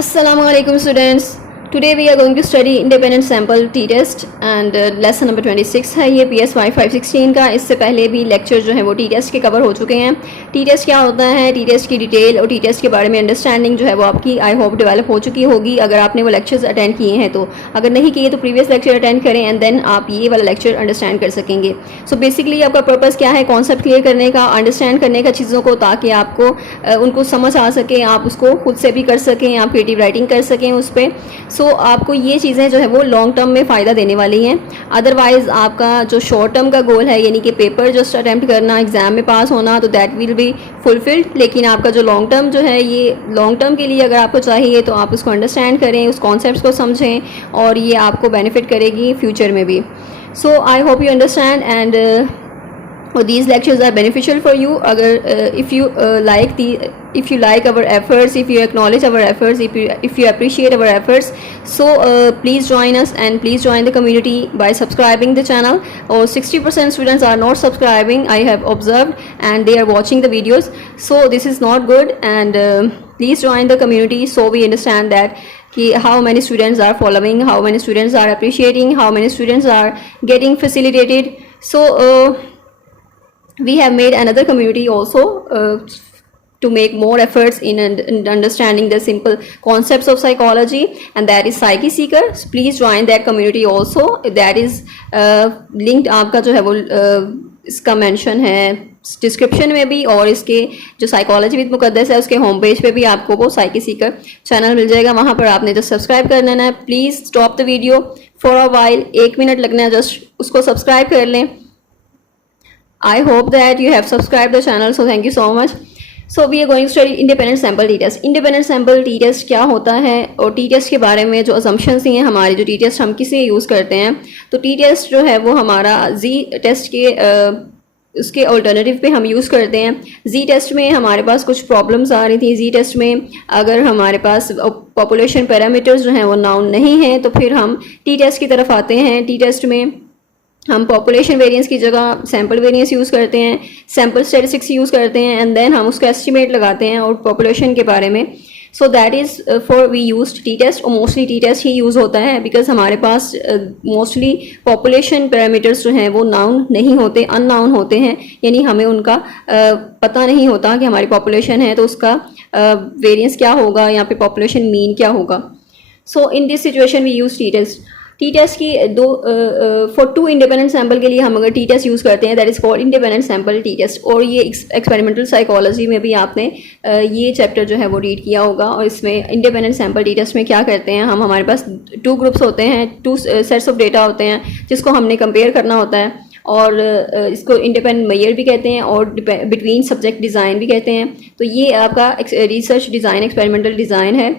Assalamualaikum students. Today we are going to study independent sample t-test and lesson number 26 है ये PSY 516 का। इससे पहले भी लेक्चर जो है वो t-test के कवर हो चुके हैं। t-test क्या होता है, t-test की डिटेल और t-test के बारे में अंडरस्टैंडिंग जो है वो आपकी आई होप डेवलप हो चुकी होगी अगर आपने वो लेक्चर्स अटेंड किए हैं तो। अगर नहीं किए तो प्रीवियस लेक्चर अटेंड करें एंड देन आप ये वाला लेक्चर अंडरस्टैंड कर सकेंगे। सो बेसिकली आपका पर्पज़ क्या है, कॉन्सेप्ट क्लियर करने का, अंडरस्टैंड करने का चीज़ों को, ताकि आपको उनको समझ आ सके, आप उसको खुद से भी कर सकें, आप क्रिएटिव राइटिंग कर सकें उस पर। सो आपको ये चीज़ें जो है वो लॉन्ग टर्म में फ़ायदा देने वाली हैं। अदरवाइज़ आपका जो शॉर्ट टर्म का गोल है यानी कि पेपर जस्ट अटैम्प्ट करना, एग्ज़ाम में पास होना, तो दैट विल बी फुलफिल्ड। लेकिन आपका जो लॉन्ग टर्म जो है, ये लॉन्ग टर्म के लिए अगर आपको चाहिए तो आप उसको अंडरस्टैंड करें, उस कॉन्सेप्ट को समझें और ये आपको बेनिफिट करेगी फ्यूचर में भी। So I hope you understand and these lectures are beneficial for you अगर if you like our efforts, if you acknowledge our efforts, if you appreciate our efforts, so please join us and please join the community by subscribing the channel. Or 60% students are not subscribing, I have observed, and they are watching the videos, so this is not good. And please join the community so we understand that how many students are following, how many students are appreciating, how many students are getting facilitated. So we have made another community also to make more efforts in understanding the simple concepts of psychology, and that is Psyche Seeker. So please join that community also. That is linked आपका जो है वो इसका mention है description में भी, और इसके जो साइकोलॉजी विद मुकद्दस है उसके होम पेज पे भी आपको वो साइकी सीकर चैनल मिल जाएगा। वहाँ पर आपने जस्ट सब्सक्राइब कर लेना है। Please stop the video for a while, 1 minute लगना है, जस्ट उसको सब्सक्राइब कर लें। I hope that you have subscribed the channel, so thank you so much. So we are going to study independent sample t-test. Independent sample t-test क्या होता है और t-test के बारे में जो assumptions हैं हमारे, जो t-test हम किस लिए यूज़ करते हैं, तो t-test जो है वो हमारा z-test के उसके अल्टरनेटिव पे हम यूज़ करते हैं। z-test में हमारे पास कुछ प्रॉब्लम्स आ रही थी। z-test में अगर हमारे पास पॉपुलेशन पैरामीटर्स जो हैं वो नाउन नहीं हैं तो फिर हम t-test की तरफ आते हैं। t-test में हम पॉपुलेशन वेरिएंस की जगह सैम्पल वेरिएंस यूज़ करते हैं, सैम्पल स्टैटिस्टिक्स यूज़ करते हैं एंड देन हम उसका एस्टिमेट लगाते हैं और पॉपुलेशन के बारे में। So that is for we used t-test, और मोस्टली t-test ही यूज़ होता है बिकॉज हमारे पास मोस्टली पॉपुलेशन पैरामीटर्स जो हैं वो नाउन नहीं होते, अननाउन होते हैं, यानी हमें उनका पता नहीं होता कि हमारी पॉपुलेशन है तो उसका वेरिएंस क्या होगा, यहाँ पे पॉपुलेशन मीन क्या होगा। So in this situation we use t-test। t-test की फॉर 2 इंडिपेंडेंट सैम्पल के लिए हम अगर t-test यूज़ करते हैं that is called independent sample t-test। और ये एक्सपेरिमेंटल साइकोलॉजी में भी आपने ये चैप्टर जो है वो रीड किया होगा। और इसमें इंडिपेंडेंट सैम्पल t-test में क्या करते हैं, हमारे पास 2 ग्रुप्स होते हैं, 2 सेट्स ऑफ डेटा होते हैं जिसको हमने कंपेयर करना होता है, और इसको इंडिपेंडेंट मेजर भी कहते हैं और बिटवीन सब्जेक्ट डिज़ाइन भी कहते हैं। तो ये आपका रिसर्च डिज़ाइन, एक्सपेरिमेंटल डिज़ाइन है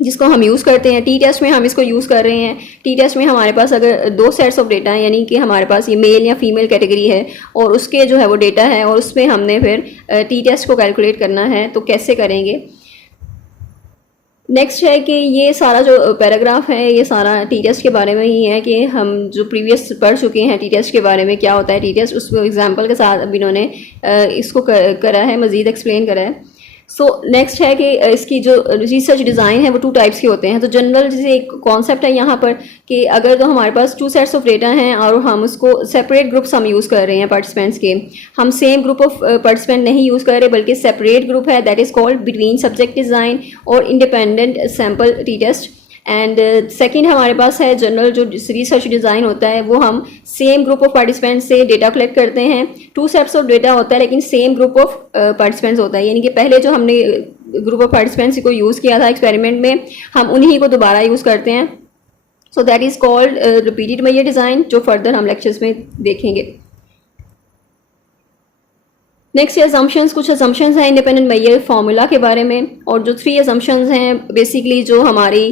जिसको हम यूज़ करते हैं। t-test में हम इसको यूज़ कर रहे हैं। t-test में हमारे पास अगर 2 सेट्स ऑफ डेटा हैं, यानी कि हमारे पास ये मेल या फीमेल कैटेगरी है और उसके जो है वो डेटा है और उसमें हमने फिर t-test को कैलकुलेट करना है, तो कैसे करेंगे। नेक्स्ट है कि ये सारा जो पैराग्राफ है ये सारा t-test के बारे में ही है कि हम जो प्रीवियस पढ़ चुके हैं t-test के बारे में, क्या होता है t-test, उसको एग्जांपल के साथ अब इन्होंने इसको करा है, मज़ीद एक्सप्लेन करा है। सो नेक्स्ट है कि इसकी जो रिसर्च डिज़ाइन है वो 2 टाइप्स के होते हैं। तो जनरल जैसे एक कॉन्सेप्ट है यहाँ पर कि अगर तो हमारे पास 2 सेट्स ऑफ डेटा हैं और हम उसको सेपरेट ग्रुप्स हम यूज़ कर रहे हैं पार्टिसिपेंट्स के, हम सेम ग्रुप ऑफ पार्टिसिपेंट नहीं यूज़ कर रहे बल्कि सेपरेट ग्रुप है, that is called between subject design और independent sample t-test। And second हमारे पास है जनरल जो रिसर्च डिज़ाइन होता है, वो हम सेम ग्रुप ऑफ पार्टिसिपेंट्स से डेटा कलेक्ट करते हैं। 2 सेट्स ऑफ डेटा होता है लेकिन सेम ग्रुप ऑफ पार्टिसिपेंट्स होता है, यानी कि पहले जो हमने ग्रुप ऑफ पार्टिसिपेंट्स को यूज़ किया था एक्सपेरिमेंट में, हम उन्हीं को दोबारा यूज़ करते हैं। So that is called repeated measure design, जो फर्दर हम लेक्चर्स में देखेंगे। नेक्स्ट असम्पशंस, कुछ असम्पशंस हैं इंडिपेंडेंट मेजर फार्मूला के बारे में, और जो 3 असम्पशंस हैं बेसिकली जो हमारी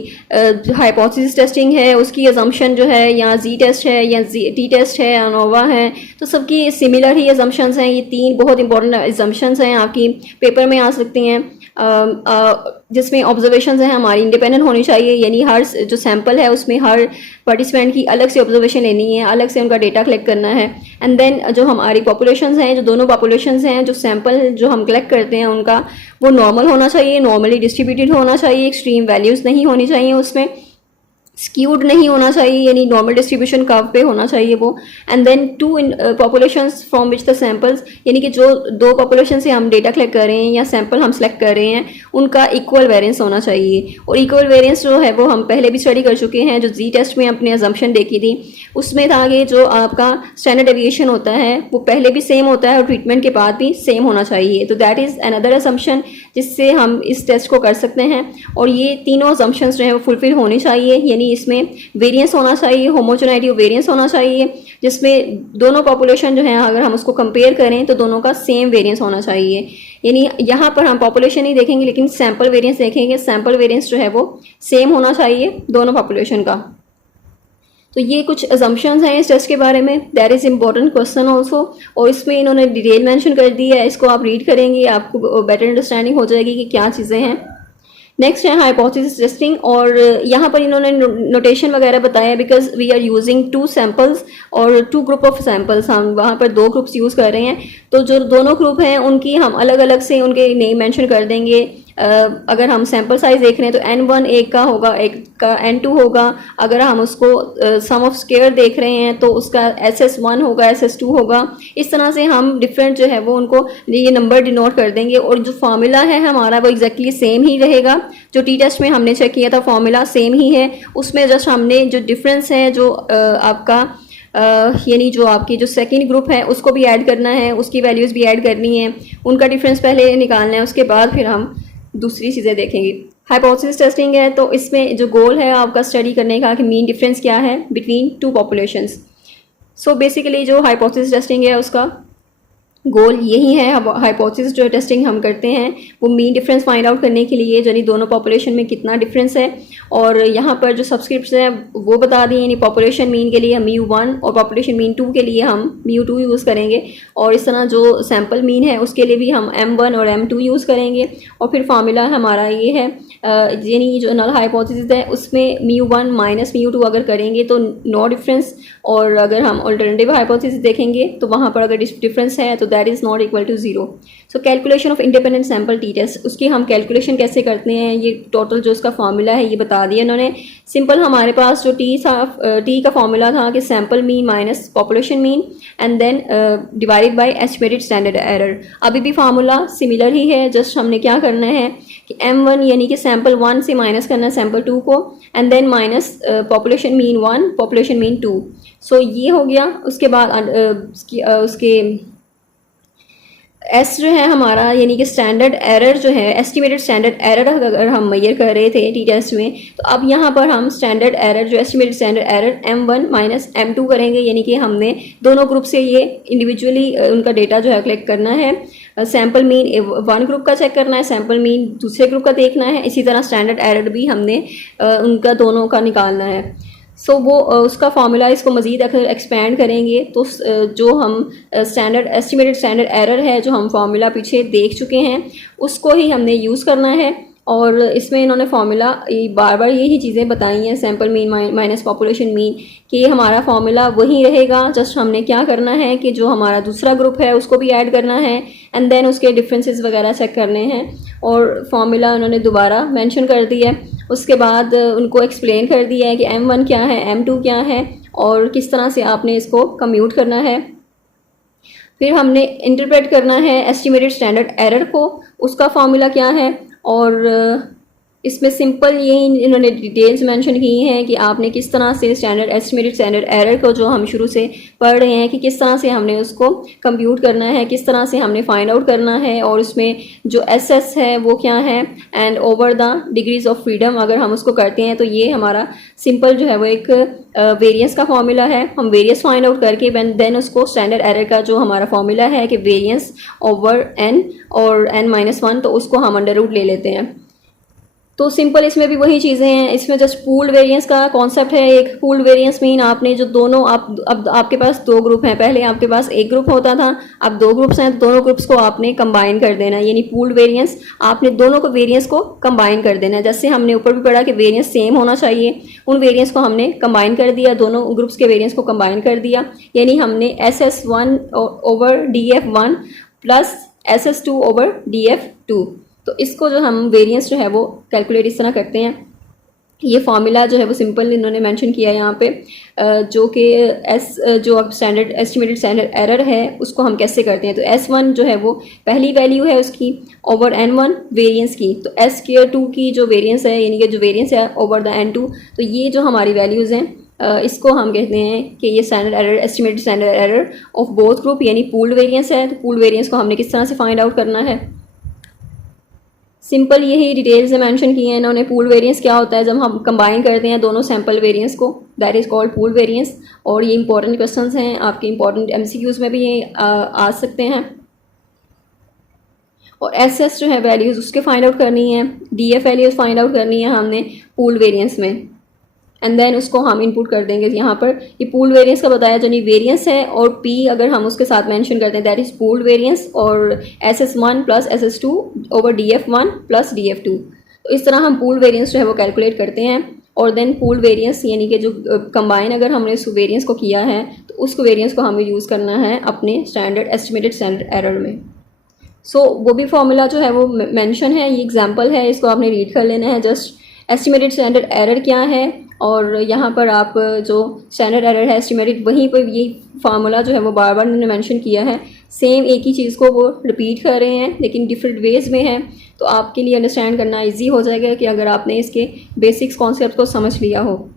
हाइपोथेसिस टेस्टिंग है उसकी असम्पशन जो है, या z-test है या t-test है, अनोवा है, तो सबकी सिमिलर ही असम्पशंस हैं। ये 3 बहुत इंपॉर्टेंट असम्पशंस हैं, आपकी पेपर में आ सकती हैं। जिसमें ऑब्जर्वेशन हैं हमारी इंडिपेंडेंट होनी चाहिए, यानी हर जो सैंपल है उसमें हर पार्टिसिपेंट की अलग से ऑब्जर्वेशन लेनी है, अलग से उनका डेटा कलेक्ट करना है। एंड देन जो हमारी पॉपुलेशंस हैं, जो दोनों पॉपुलेशंस हैं, जो सैंपल जो हम कलेक्ट करते हैं उनका वो नॉर्मल होना चाहिए, नॉर्मली डिस्ट्रीब्यूटेड होना चाहिए, एक्सट्रीम वैल्यूज़ नहीं होनी चाहिए, उसमें स्क्यूड नहीं होना चाहिए, यानी नॉर्मल डिस्ट्रीब्यूशन कर्व पे होना चाहिए वो। And then two populations from which the samples, यानी कि जो दो पॉपुलेशन से हम डेटा कलेक्ट कर रहे हैं या सैंपल हम सेलेक्ट कर रहे हैं उनका इक्वल वेरिएंस होना चाहिए। और इक्वल वेरिएंस जो है वो हम पहले भी स्टडी कर चुके हैं, जो जी टेस्ट में अपने अजम्पशन देखी थी उसमें था कि जो आपका स्टैंडर्ड डेविएशन होता है वो पहले भी सेम होता है और ट्रीटमेंट के बाद भी सेम होना चाहिए। तो दैट इज़ अनदर असम्पशन जिससे हम इस टेस्ट को कर सकते हैं। और ये तीनों असम्पशंस जो है वो फुलफिल होने चाहिए, यानी इसमें वेरिएंस होना चाहिए, होमोजेनिटी ऑफ वेरिएंस होना चाहिए, जिसमें दोनों पॉपुलेशन जो है अगर हम उसको कंपेयर करें तो दोनों का सेम वेरिएंस होना चाहिए। यानी यहाँ पर हम पॉपुलेशन नहीं देखेंगे लेकिन सैंपल वेरिएंस देखेंगे, सैंपल वेरिएंस जो है वो सेम होना चाहिए दोनों पॉपुलेशन का। तो ये कुछ अजम्पशंस हैं इस टेस्ट के बारे में, that is important question also. और इसमें इन्होंने डिटेल मेंशन कर दी है, इसको आप रीड करेंगे आपको बेटर अंडरस्टैंडिंग हो जाएगी कि क्या चीज़ें हैं। नेक्स्ट है हाइपोथेसिस टेस्टिंग, और यहाँ पर इन्होंने नोटेशन वगैरह बताया because we are using two samples और टू ग्रुप ऑफ सैम्पल्स, हम वहाँ पर दो ग्रुप्स यूज़ कर रहे हैं। तो जो दोनों ग्रुप हैं उनकी हम अलग अलग से उनके नेम मेंशन कर देंगे। अगर हम सैम्पल साइज देख रहे हैं तो N1 एक का होगा, एक का N2 होगा। अगर हम उसको सम ऑफ स्क्वायर देख रहे हैं तो उसका SS1 होगा, SS2 होगा। इस तरह से हम डिफरेंट जो है वो उनको ये नंबर डिनोट कर देंगे। और जो फार्मूला है हमारा वो एग्जैक्टली सेम ही रहेगा, जो टी टेस्ट में हमने चेक किया था फार्मूला सेम ही है। उसमें जस्ट हमने जो डिफरेंस है जो आपका यानी जो आपकी जो सेकंड ग्रुप है उसको भी ऐड करना है, उसकी वैल्यूज़ भी ऐड करनी है, उनका डिफरेंस पहले निकालना है, उसके बाद फिर हम दूसरी चीज़ें देखेंगे। हाइपोथेसिस टेस्टिंग है तो इसमें जो गोल है आपका स्टडी करने का कि मीन डिफरेंस क्या है between two populations. So basically जो हाइपोथेसिस टेस्टिंग है उसका गोल यही है। हाइपोथेसिस जो टेस्टिंग हम करते हैं वो मीन डिफरेंस फाइंड आउट करने के लिए, यानी दोनों पॉपुलेशन में कितना डिफरेंस है। और यहाँ पर जो सबस्क्रिप्ट्स हैं वो बता दिए, यानी पॉपुलेशन मीन के लिए हम μ1 और पॉपुलेशन मीन 2 के लिए हम μ2 यूज़ करेंगे। और इस तरह जो सैम्पल मीन है उसके लिए भी हम M1 और M2 यूज़ करेंगे। और फिर फार्मूला हमारा ये है, यानी जो नल हाइपोथेसिस है उसमें μ1 माइनस μ2 अगर करेंगे तो नो डिफरेंस। और अगर हम अल्टरनेटिव हाइपोथेसिस देखेंगे तो वहाँ पर अगर डिफरेंस है तो that is not equal to 0। So calculation of independent sample t test, उसकी हम कैलकुलेशन कैसे करते हैं ये टोटल जो उसका फार्मूला है ये बता दिया इन्होंने। सिंपल हमारे पास जो टी का फार्मूला था कि sample mean minus population mean and then divided by estimated standard error. अभी भी फार्मूला सिमिलर ही है, जस्ट हमने क्या करना है कि M1 यानी कि सैम्पल 1 से माइनस करना है सैम्पल 2 को, and then minus population mean 1 population mean 2। So ये हो गया। उसके बाद उसके एस जो है हमारा, यानी कि स्टैंडर्ड एरर जो है, एस्टिमेटेड स्टैंडर्ड एरर अगर हम मेजर कर रहे थे टी टेस्ट में, तो अब यहाँ पर हम स्टैंडर्ड एरर जो estimated standard error M1 minus M2 करेंगे। यानी कि हमने दोनों ग्रुप से ये इंडिविजुअली उनका डेटा जो है कलेक्ट करना है। सैम्पल मीन वन ग्रुप का चेक करना है, सैम्पल मीन दूसरे ग्रुप का देखना है, इसी तरह स्टैंडर्ड एरर भी हमने उनका दोनों का निकालना है। सो वो उसका फार्मूला इसको मज़ीद अगर एक्सपेंड करेंगे तो जो हम स्टैंडर्ड एस्टिमेटेड स्टैंडर्ड एरर है जो हम फार्मूला पीछे देख चुके हैं उसको ही हमने यूज़ करना है। और इसमें इन्होंने फार्मूला बार बार यही चीज़ें बताई हैं, sample mean minus population mean, कि हमारा फार्मूला वही रहेगा। जस्ट हमने क्या करना है कि जो हमारा दूसरा ग्रुप है उसको भी ऐड करना है एंड देन उसके डिफरेंसेस वगैरह चेक करने हैं। और फार्मूला उन्होंने दोबारा मेंशन कर दिया है। उसके बाद उनको एक्सप्लेन कर दिया है कि M1 क्या है, M2 क्या है और किस तरह से आपने इसको कम्यूट करना है। फिर हमने इंटरप्रेट करना है एस्टिमेटेड स्टैंडर्ड एरर को, उसका फार्मूला क्या है। और इसमें सिंपल यही इन्होंने डिटेल्स मेंशन की हैं कि आपने किस तरह से स्टैंडर्ड एस्टिमेटेड स्टैंडर्ड एरर को जो हम शुरू से पढ़ रहे हैं कि किस तरह से हमने उसको कंप्यूट करना है, किस तरह से हमने फाइंड आउट करना है। और उसमें जो SS है वो क्या है, and over the degrees of freedom अगर हम उसको करते हैं तो ये हमारा सिंपल जो है वो एक वेरिएंस का फॉर्मूला है। हम वेरिएंस फाइंड आउट करके देन उसको स्टैंडर्ड एरर का जो हमारा फॉर्मूला है कि वेरिएंस ओवर N और N-1, तो उसको हम अंडर रूट ले लेते हैं। तो सिंपल इसमें भी वही चीज़ें हैं, इसमें जस्ट पूल्ड वेरिएंस का कॉन्सेप्ट है। एक पूल्ड वेरिएंस मीन आपने जो दोनों अब आपके पास दो ग्रुप हैं, पहले आपके पास एक ग्रुप होता था, अब दो ग्रुप्स हैं, तो दोनों ग्रुप्स को आपने कंबाइन कर देना, यानी पूल्ड वेरिएंस आपने दोनों को वेरिएंस को कंबाइन कर देना। जैसे हमने ऊपर भी पढ़ा कि वेरिएंस सेम होना चाहिए, उन वेरिएंस को हमने कंबाइन कर दिया, दोनों ग्रुप्स के वेरिएंस को कंबाइन कर दिया, यानी हमने SS1 over DF1 plus SS2 over DF2। तो इसको जो हम वेरिएंस जो है वो कैलकुलेट इस तरह करते हैं। ये फार्मूला जो है वो सिंपल इन्होंने मेंशन किया है यहाँ पे, जो कि जो स्टैंडर्ड एस्टिमेटेड स्टैंडर्ड एरर है उसको हम कैसे करते हैं। तो S1 जो है वो पहली वैल्यू है उसकी ओवर N1 वेरिएंस की, तो S2 की जो वेरिएंस है यानी कि जो वेरिएंस है ओवर द N2, तो ये जो हमारी वैल्यूज़ हैं इसको हम कहते हैं कि ये standard error estimated standard error of both group यानी पूल्ड वेरिएंस है। तो पूल्ड वेरिएंस को हमने किस तरह से फाइंड आउट करना है, सिंपल यही डिटेल से मेंशन किए हैं इन्होंने। पूल वेरिएंस क्या होता है, जब हम कंबाइन करते हैं दोनों सैम्पल वेरिएंस को, that is called pool variance. और ये इंपॉर्टेंट क्वेश्चंस हैं, आपके इंपॉर्टेंट MCQs में भी ये आ सकते हैं। और SS जो है वैल्यूज़ उसके फाइंड आउट करनी है, DF वैल्यूज़ फाइंड आउट करनी है हमने पूल वेरिएंस में, एंड देन उसको हम इनपुट कर देंगे यहाँ पर। ये पूल वेरिएंस का बताया जो नहीं वेरिएंस है, और P अगर हम उसके साथ मेंशन करते हैं दैट इज़ पूल वेरिएंस, और SS1 plus SS2 over DF1 plus DF2। तो इस तरह हम पूल वेरिएंस जो है वो कैलकुलेट करते हैं। और देन पूल वेरिएंस यानी कि जो कंबाइन अगर हमने उस वेरिएंस को किया है तो उस वेरिएंस को हमें यूज़ करना है अपने स्टैंडर्ड एस्टिमेटेड स्टैंडर्ड एरर में। सो वो भी फॉर्मूला जो है वो मेंशन है, ये एग्जांपल है, इसको आपने रीड कर लेना है। जस्ट एस्टिमेटेड स्टैंडर्ड एरर क्या है, और यहाँ पर आप जो स्टैंडर्ड एरर है एस्टिमेटेड, वहीं पर ये फार्मूला जो है वो बार बार उन्होंने मेंशन किया है। सेम एक ही चीज़ को वो रिपीट कर रहे हैं लेकिन डिफरेंट वेज में है, तो आपके लिए अंडरस्टैंड करना इजी हो जाएगा कि अगर आपने इसके बेसिक्स कॉन्सेप्ट को समझ लिया हो।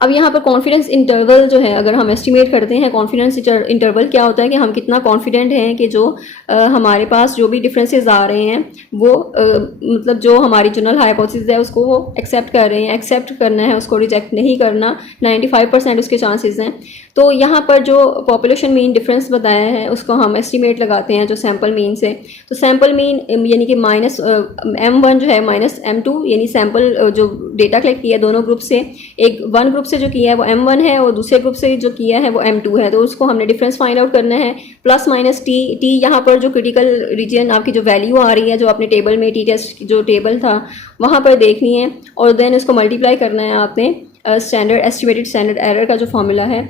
अब यहाँ पर कॉन्फिडेंस इंटरवल जो है अगर हम एस्टिमेट करते हैं, कॉन्फिडेंस इंटरवल क्या होता है कि हम कितना कॉन्फिडेंट हैं कि जो हमारे पास जो भी डिफरेंसेस आ रहे हैं वो मतलब जो हमारी जनरल हाइपोथेसिस है उसको वो एक्सेप्ट कर रहे हैं, एक्सेप्ट करना है, उसको रिजेक्ट नहीं करना। 95% उसके चांसेस हैं। तो यहाँ पर जो पॉपुलेशन मीन डिफरेंस बताया है उसको हम एस्टिमेट लगाते हैं जो सैम्पल मीन से। तो सैम्पल मीन यानी कि माइनस M1 जो है माइनस M2, यानी सैम्पल जो डेटा कलेक्ट किया दोनों ग्रुप से, एक वन ग्रुप से जो किया है वो M1 है और दूसरे ग्रुप से जो किया है वो M2 है, तो उसको हमने डिफरेंस फाइंड आउट करना है। प्लस माइनस T यहाँ पर जो क्रिटिकल रीजन आपकी जो वैल्यू आ रही है जो अपने टेबल में टी टेस्ट जो टेबल था वहाँ पर देखनी है, और देन उसको मल्टीप्लाई करना है आपने स्टैंडर्ड एस्टिमेटेड स्टैंडर्ड एरर का जो फार्मूला है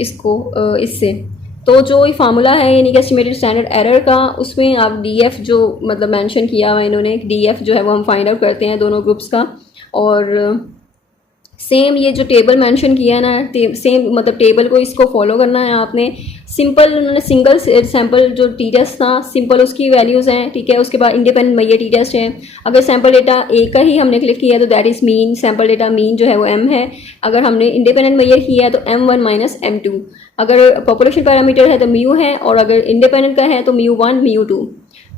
इसको इससे। तो जो ये फार्मूला है यानी कि एस्टिमेटेड स्टैंडर्ड एरर का, उसमें आप DF जो मतलब मेंशन किया हुआ इन्होंने, DF जो है वो हम फाइंड आउट करते हैं दोनों ग्रुप्स का। और सेम ये जो टेबल मेंशन किया है ना, सेम मतलब टेबल को इसको फॉलो करना है आपने। सिंपल उन्होंने सिंगल सैंपल जो टी टेस्ट था सिंपल उसकी वैल्यूज़ हैं, ठीक है। उसके बाद इंडिपेंडेंट मैयर टी टेस्ट है। अगर सैंपल डेटा ए का ही हमने क्लिक किया तो that is mean, sample data mean जो है वो M है। अगर हमने इंडिपेंडेंट मैयर किया है तो M1 माइनस M2। अगर पॉपुलेशन पैरामीटर है तो म्यू है, और अगर इंडिपेंडेंट का है तो μ1 μ2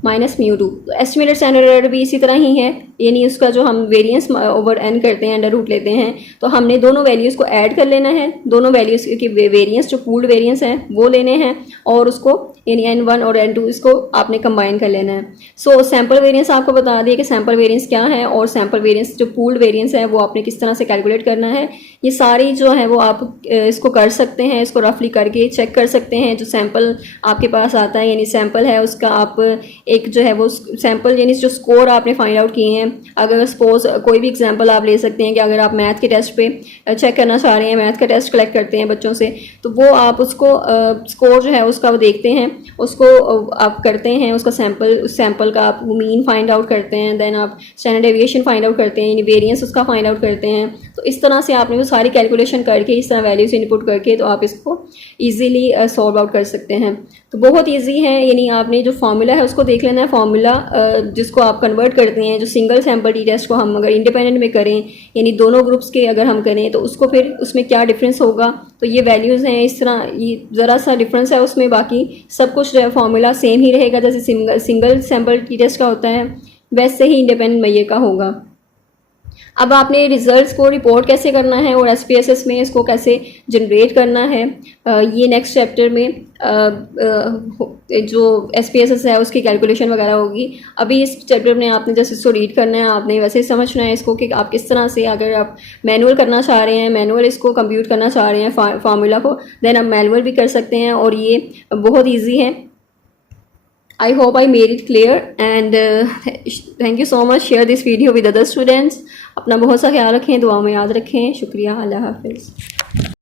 माइनस μ2। तो एस्टिमेटेड स्टैंडर्ड एरर भी इसी तरह ही है, यानी उसका जो हम वेरिएंस ओवर n करते हैं, अंडर रूट लेते हैं, तो हमने दोनों वैल्यूज़ को ऐड कर लेना है। दोनों वैल्यूज़ के वेरिएंस जो पूल्ड वेरिएंस हैं वो लेने हैं, और उसको यानी N1 और N2 इसको आपने कंबाइन कर लेना है। सो सैम्पल वेरिएंस आपको बता दिया कि सैम्पल वेरिएंस क्या है, और सैम्पल वेरिएंस जो पूल्ड वेरिएंस है वो आपने किस तरह से कैलकुलेट करना है। ये सारी जो है वो आप इसको कर सकते हैं, इसको रफली करके चेक कर सकते हैं। जो सैम्पल आपके पास आता है यानी सैम्पल है उसका आप एक जो है वो सैम्पल यानी जो स्कोर आपने फाइंड आउट किए हैं। अगर सपोज कोई भी एग्जांपल आप ले सकते हैं कि अगर आप मैथ के टेस्ट पे चेक करना चाह रहे हैं, मैथ का टेस्ट कलेक्ट करते हैं बच्चों से, तो वो आप उसको स्कोर जो है उसका वो देखते हैं, उसको आप करते हैं, उसका सैम्पल, उस सैम्पल का आप मीन फाइंड आउट करते हैं, देन आप स्टैंडर्ड डेविएशन फाइंड आउट करते हैं, यानी वेरिएंस उसका फाइंड आउट करते हैं। तो इस तरह से आपने वो सारी कैलकुलेशन करके इस तरह वैल्यूज इनपुट करके तो आप इसको ईजीली सॉल्व आउट कर सकते हैं। तो बहुत ईजी है, यानी आपने जो फार्मूला है उसको देख लेना है। फार्मूला जिसको आप कन्वर्ट करते हैं, जो सिंगल सैम्पल टी टेस्ट को हम अगर इंडिपेंडेंट में करें यानी दोनों ग्रुप्स के अगर हम करें तो उसको फिर उसमें क्या डिफरेंस होगा। तो ये वैल्यूज़ हैं इस तरह, ये ज़रा सा डिफरेंस है उसमें, बाकी सब कुछ जो है फार्मूला सेम ही रहेगा। जैसे सिंगल सैम्पल टी टेस्ट का होता है वैसे ही इंडिपेंडेंट मैयर का होगा। अब आपने रिजल्ट्स को रिपोर्ट कैसे करना है और SPSS में इसको कैसे जनरेट करना है, ये नेक्स्ट चैप्टर में जो SPSS है उसकी कैलकुलेशन वगैरह होगी। अभी इस चैप्टर में आपने जस्ट इसको रीड करना है, आपने वैसे ही समझना है इसको कि आप किस तरह से, अगर आप मैनुअल करना चाह रहे हैं, मैनुअल इसको कंप्यूट करना चाह रहे हैं फार्मूला को, देन आप मैनुअल भी कर सकते हैं और ये बहुत ईजी है। I hope I made it clear and thank you so much. Share this video with other students. अपना बहुत सा ख्याल रखें, दुआ में याद रखें। शुक्रिया, अल्लाह हाफिज़।